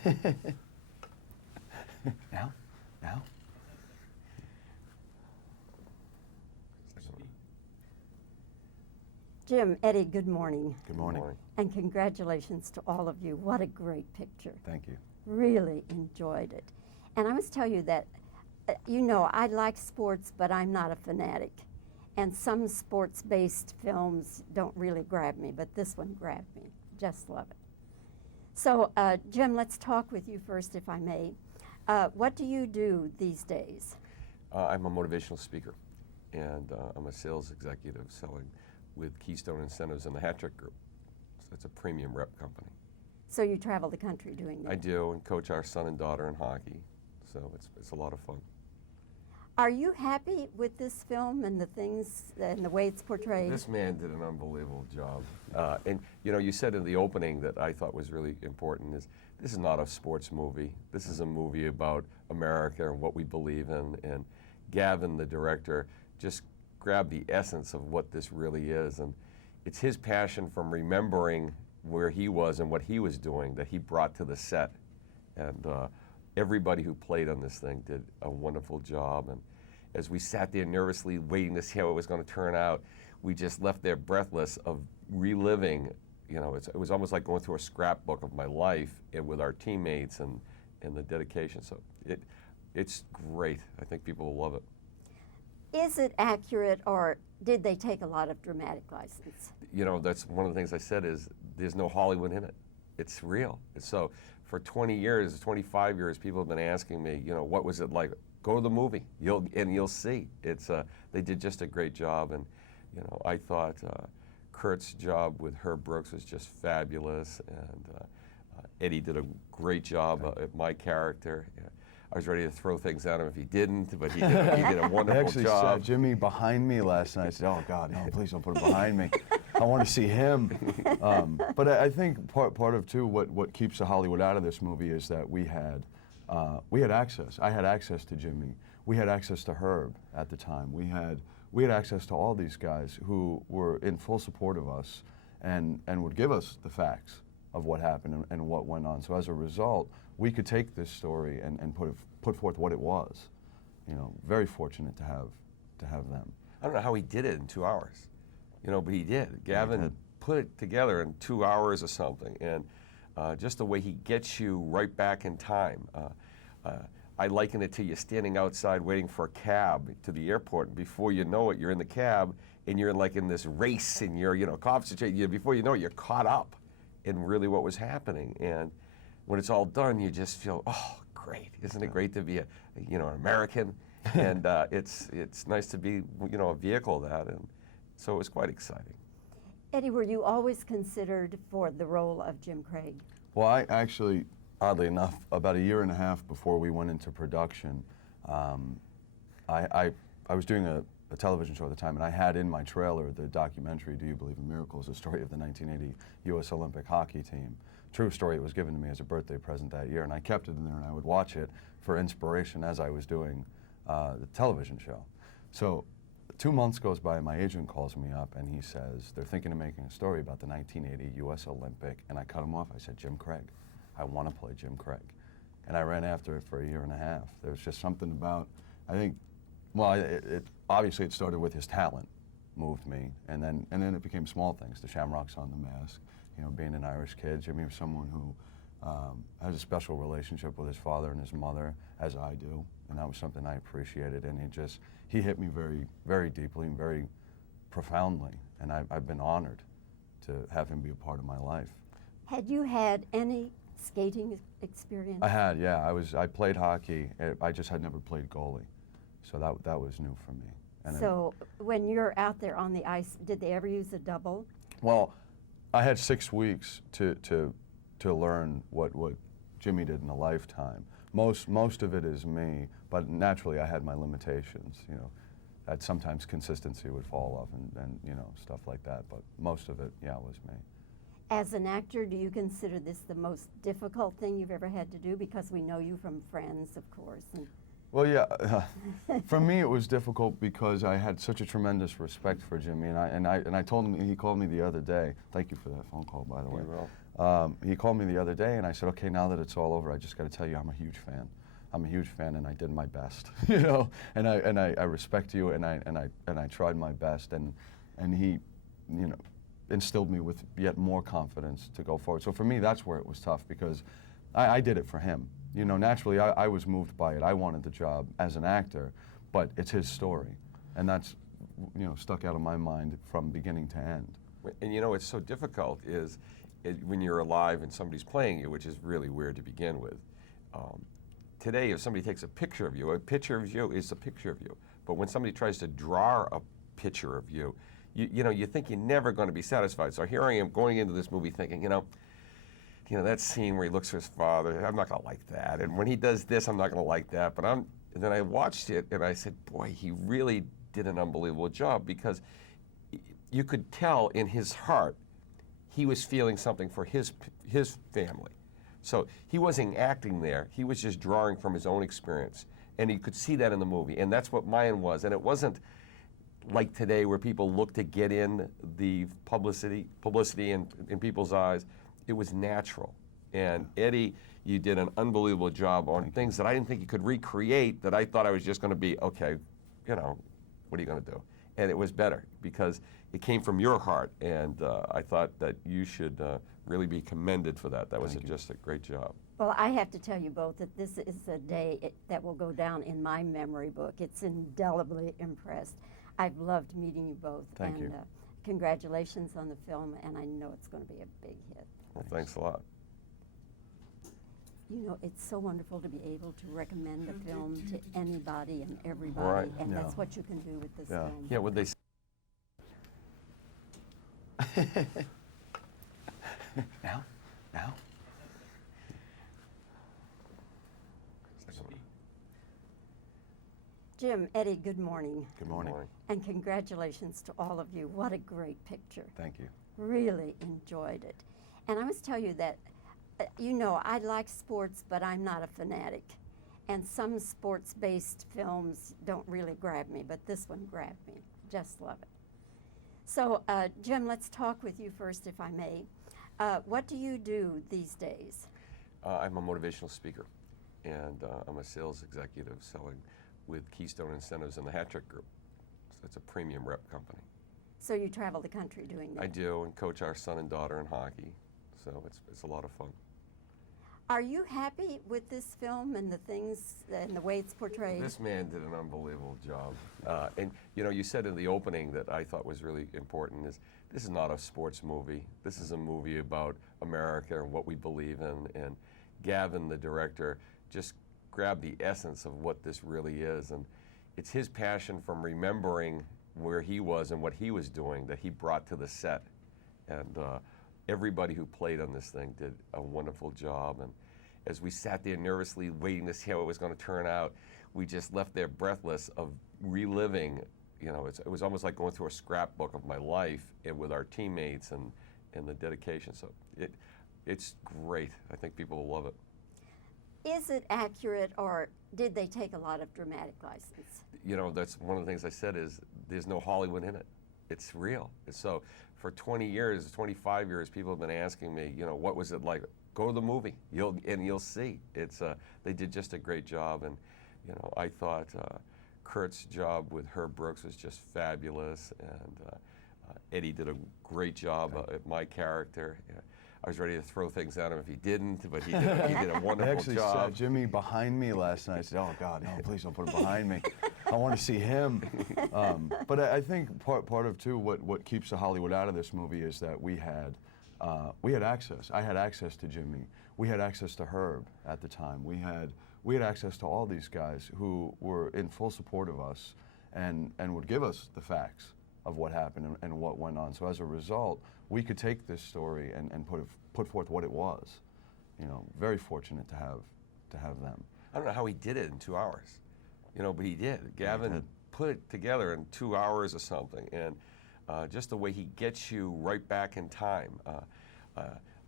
Now? Jim, Eddie, good morning. Good morning. And congratulations to all of you. What a great picture. Thank you. Really enjoyed it. And I must tell you that, you know, I like sports, but I'm not a fanatic. And some sports-based films don't really grab me, but this one grabbed me. Just love it. So, Jim, let's talk with you first, if I may. What do you do these days? I'm a motivational speaker, and I'm a sales executive selling with Keystone Incentives and the Hat Trick Group. So it's a premium rep company. So you travel the country doing that? I do, and coach our son and daughter in hockey. So it's a lot of fun. Are you happy with this film and the things and the way it's portrayed? This man did an unbelievable job. And you know, you said in the opening that I thought was really important is this is not a sports movie. This is a movie about America and what we believe in. And Gavin, the director, just grabbed the essence of what this really is. And it's his passion from remembering where he was and what he was doing that he brought to the set. And everybody who played on this thing did a wonderful job. And as we sat there nervously waiting to see how it was going to turn out, we just left there breathless of reliving. You know, it was almost like going through a scrapbook of my life and with our teammates and the dedication. So it's great. I think people will love it. Is it accurate, or did they take a lot of dramatic license? You know, that's one of the things I said is there's no Hollywood in it. It's real. So for 20 years, 25 years, people have been asking me, you know, what was it like? Go to the movie, you'll see. They did just a great job, and you know, I thought Kurt's job with Herb Brooks was just fabulous, and Eddie did a great job at my character. I was ready to throw things at him if he didn't, but he did a wonderful I actually job. saw Jimmy behind me last night. I said, "Oh God, no! Please don't put it behind me. I want to see him." But I think part of too what keeps the Hollywood out of this movie is that we had access. I had access to Jimmy. We had access to Herb at the time. We had access to all these guys who were in full support of us and would give us the facts of what happened and what went on. So as a result, we could take this story and put forth what it was. You know, very fortunate to have them. I don't know how he did it in 2 hours, you know, but he did. Gavin put it together in 2 hours or something, and just the way he gets you right back in time. I liken it to you standing outside waiting for a cab to the airport, and before you know it, you're in the cab, and you're in this race, and you're, you know, concentrating. Before you know it, you're caught up in really what was happening. And when it's all done, you just feel, oh, great! Isn't it great to be an American? And it's nice to be, you know, a vehicle of that, and so it was quite exciting. Eddie, were you always considered for the role of Jim Craig? Well, I actually, oddly enough, about 1.5 years before we went into production, I was doing a television show at the time, and I had in my trailer the documentary, Do You Believe in Miracles, the story of the 1980 U.S. Olympic hockey team. True story. It was given to me as a birthday present that year, and I kept it in there, and I would watch it for inspiration as I was doing the television show. So 2 months goes by, and my agent calls me up, and he says, they're thinking of making a story about the 1980 U.S. Olympic, and I cut him off. I said, Jim Craig. I want to play Jim Craig. And I ran after it for 1.5 years. There was just something about, I think, well, obviously it started with his talent, moved me, and then it became small things. The Shamrocks on the Mask, you know, being an Irish kid. Jimmy was someone who has a special relationship with his father and his mother, as I do, and that was something I appreciated. And he hit me very, very deeply and very profoundly, and I've been honored to have him be a part of my life. Had you had any skating experience? I had, yeah. I played hockey. I just had never played goalie, so that was new for me. And so when you're out there on the ice, did they ever use a double? Well, I had 6 weeks to learn what Jimmy did in a lifetime. Most of it is me, but naturally I had my limitations. You know, that sometimes consistency would fall off and you know, stuff like that. But most of it, yeah, was me. As an actor, do you consider this the most difficult thing you've ever had to do? Because we know you from Friends, of course. And Well, yeah. For me, it was difficult because I had such a tremendous respect for Jimmy, and I told him. He called me the other day. Thank you for that phone call, by the way. You're welcome. He called me the other day, and I said, "Okay, now that it's all over, I just got to tell you, I'm a huge fan. I'm a huge fan, and I did my best, you know. And I respect you, and I tried my best, and he, you know, instilled me with yet more confidence to go forward. So for me, that's where it was tough because I did it for him. You know, naturally, I was moved by it. I wanted the job as an actor, but it's his story, and that's, you know, stuck out of my mind from beginning to end. And you know, it's so difficult when you're alive and somebody's playing you, which is really weird to begin with. Today, if somebody takes a picture of you is a picture of you. But when somebody tries to draw a picture of you, you know, you think you're never going to be satisfied. So here I am going into this movie thinking, you know, that scene where he looks for his father, I'm not going to like that. And when he does this, I'm not going to like that. But and then I watched it and I said, boy, he really did an unbelievable job, because you could tell in his heart he was feeling something for his family. So he wasn't acting there. He was just drawing from his own experience. And you could see that in the movie. And that's what mine was. And it wasn't like today where people look to get in the publicity in people's eyes. It was natural. And Eddie, you did an unbelievable job on things that I didn't think you could recreate, that I thought I was just going to be, okay, you know, what are you going to do? And it was better because it came from your heart. And I thought that you should really be commended for that. That was just a great job. Well, I have to tell you both that this is a day that will go down in my memory book. It's indelibly impressed. I've loved meeting you both. Thank you. Congratulations on the film, and I know it's going to be a big hit. Well, thanks a lot. You know, it's so wonderful to be able to recommend a film to anybody and everybody, Right. and Yeah. that's what you can do with this Yeah. film. Yeah, would they Now? Jim, Eddie, good morning, Good morning. and congratulations to all of you. What a great picture. Thank you. Really enjoyed it. And I must tell you that, you know, I like sports, but I'm not a fanatic. And some sports-based films don't really grab me, but this one grabbed me. Just love it. So, Jim, let's talk with you first, if I may. What do you do these days? I'm a motivational speaker, and I'm a sales executive selling with Keystone Incentives and the Hat Trick Group. So it's a premium rep company. So you travel the country doing that? I do, and coach our son and daughter in hockey. So it's a lot of fun. Are you happy with this film and the things and the way it's portrayed? This man did an unbelievable job. And you know, you said in the opening that I thought was really important is this is not a sports movie. This is a movie about America and what we believe in. And Gavin, the director, just grabbed the essence of what this really is. And it's his passion from remembering where he was and what he was doing that he brought to the set. And everybody who played on this thing did a wonderful job. And as we sat there nervously waiting to see how it was going to turn out, we just left there breathless of reliving. You know, it was almost like going through a scrapbook of my life and with our teammates and the dedication. So it's great. I think people will love it. Is it accurate, or did they take a lot of dramatic license? You know, that's one of the things I said is there's no Hollywood in it. It's real. So for 20 years, 25 years, people have been asking me, you know, what was it like? Go to the movie, you'll see. It's they did just a great job, and you know, I thought Kurt's job with Herb Brooks was just fabulous, and Eddie did a great job at my character. I was ready to throw things at him if he didn't, but he did a I wonderful actually job. saw Jimmy behind me last night. I said, "Oh God, no! Please don't put him behind me. I want to see him." But I think part of too what keeps the Hollywood out of this movie is that we had access. I had access to Jimmy. We had access to Herb at the time. We had access to all these guys who were in full support of us and would give us the facts of what happened and what went on. So as a result, we could take this story and put forth what it was. You know, very fortunate to have them. I don't know how he did it in 2 hours, you know, but he did. Gavin put it together in 2 hours or something, and just the way he gets you right back in time.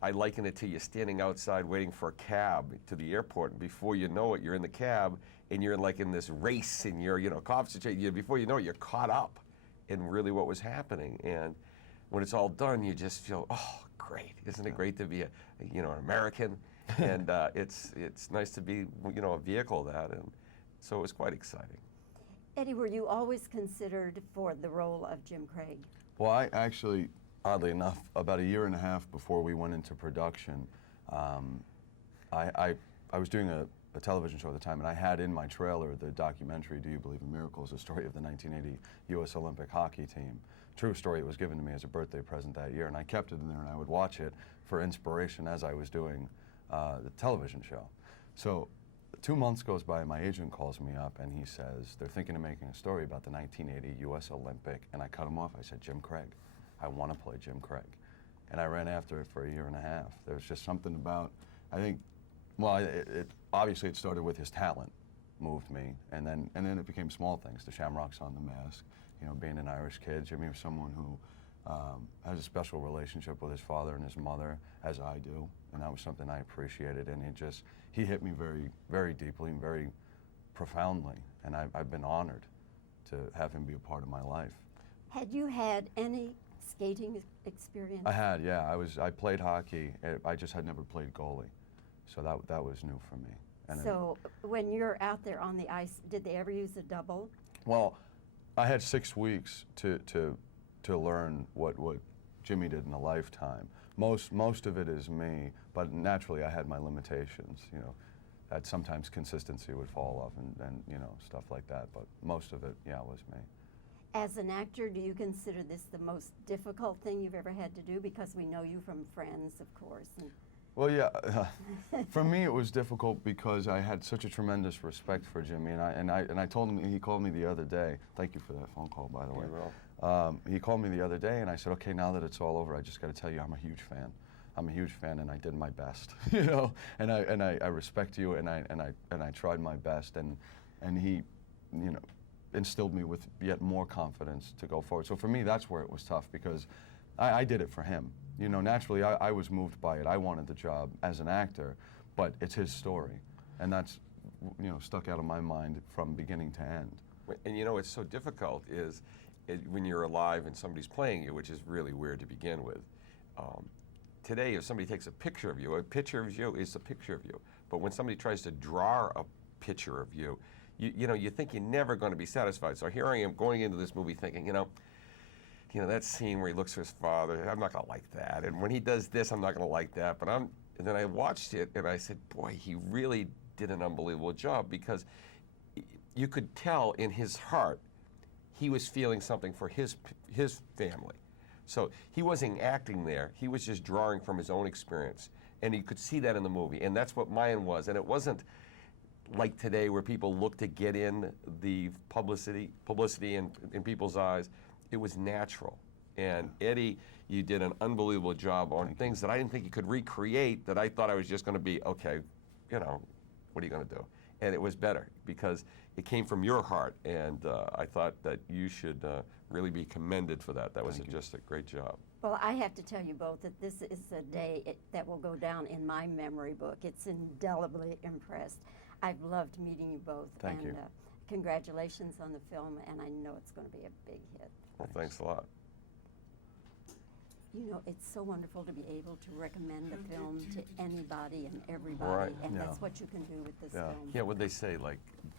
I liken it to you standing outside waiting for a cab to the airport, and before you know it, you're in the cab, and you're like in this race, and you're, concentrating. Before you know it, you're caught up in really what was happening. And when it's all done, you just feel, oh, great! Isn't it great to be an American? And it's nice to be, a vehicle of that, and so it was quite exciting. Eddie, were you always considered for the role of Jim Craig? Well, I actually, oddly enough, about a year and a half before we went into production, I was doing a television show at the time, and I had in my trailer the documentary, Do You Believe in Miracles, the story of the 1980 U.S. Olympic hockey team. True story. It was given to me as a birthday present that year, and I kept it in there, and I would watch it for inspiration as I was doing the television show. So 2 months goes by, and my agent calls me up, and he says, they're thinking of making a story about the 1980 U.S. Olympic, and I cut him off. I said, Jim Craig. I want to play Jim Craig. And I ran after it for a year and a half. There was just something about, I think, well, obviously it started with his talent, moved me, and then it became small things, the Shamrocks on the Mask, being an Irish kid. Jimmy was someone who has a special relationship with his father and his mother, as I do, and that was something I appreciated, and he hit me very, very deeply and very profoundly, and I've been honored to have him be a part of my life. Had you had any skating experience? I had, yeah. I played hockey. I just had never played goalie, so that was new for me. And so when you're out there on the ice, did they ever use a double? Well, I had 6 weeks to learn what Jimmy did in a lifetime. Most of it is me, but naturally I had my limitations. That sometimes consistency would fall off and stuff like that. But most of it, yeah, was me. As an actor, do you consider this the most difficult thing you've ever had to do? Because we know you from Friends, of course. Well, yeah, for me it was difficult because I had such a tremendous respect for Jimmy, and I told him. He called me the other day. Thank you for that phone call, by the way. He called me the other day, and I said, okay, now that it's all over, I just got to tell you, I'm a huge fan. I'm a huge fan, and I did my best, and I respect you, and I tried my best, and he, instilled me with yet more confidence to go forward. So for me, that's where it was tough, because I did it for him. Naturally, I was moved by it. I wanted the job as an actor, but it's his story, and that's, stuck out of my mind from beginning to end. And it's so difficult when you're alive and somebody's playing you, which is really weird to begin with. Today, if somebody takes a picture of you is a picture of you. But when somebody tries to draw a picture of you, you think you're never going to be satisfied. So here I am going into this movie thinking, that scene where he looks for his father, I'm not going to like that. And when he does this, I'm not going to like that. And then I watched it, and I said, boy, he really did an unbelievable job, because you could tell in his heart he was feeling something for his family. So he wasn't acting there. He was just drawing from his own experience. And you could see that in the movie. And that's what mine was. And it wasn't like today where people look to get in the publicity in people's eyes. It was natural. And Eddie, you did an unbelievable job on things that I didn't think you could recreate, that I thought I was just going to be, okay, what are you going to do? And it was better because it came from your heart, and I thought that you should really be commended for that. That was just a great job. Well, I have to tell you both that this is a day that will go down in my memory book. It's indelibly impressed. I've loved meeting you both. Thank you. Congratulations on the film, and I know it's going to be a big hit. Well, thanks a lot. It's so wonderful to be able to recommend a film to anybody and everybody, Right. and Yeah. that's what you can do with this Yeah. film. Yeah, what they say, like,